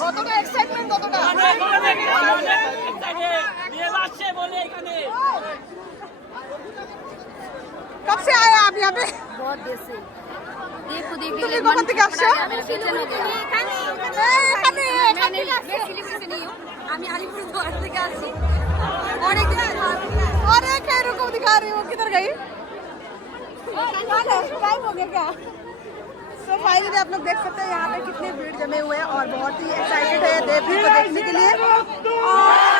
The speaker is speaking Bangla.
কতটা এক্সাইটমেন্ট কতটা कब से आए आप यहाँ पे? बहुत देर से देखो देख তুমি কখন থেকে আসছো? আমি আলিপুরদুয়ার থেকে আসছি अरे क्या रुको दिखा रही हो किधर गई? टाइम हो गया क्या? तो फाइनली आप लोग देख सकते हैं यहाँ पे कितनी भीड़ जमे हुए हैं और बहुत ही एक्साइटेड है देवी को देखने के लिए। और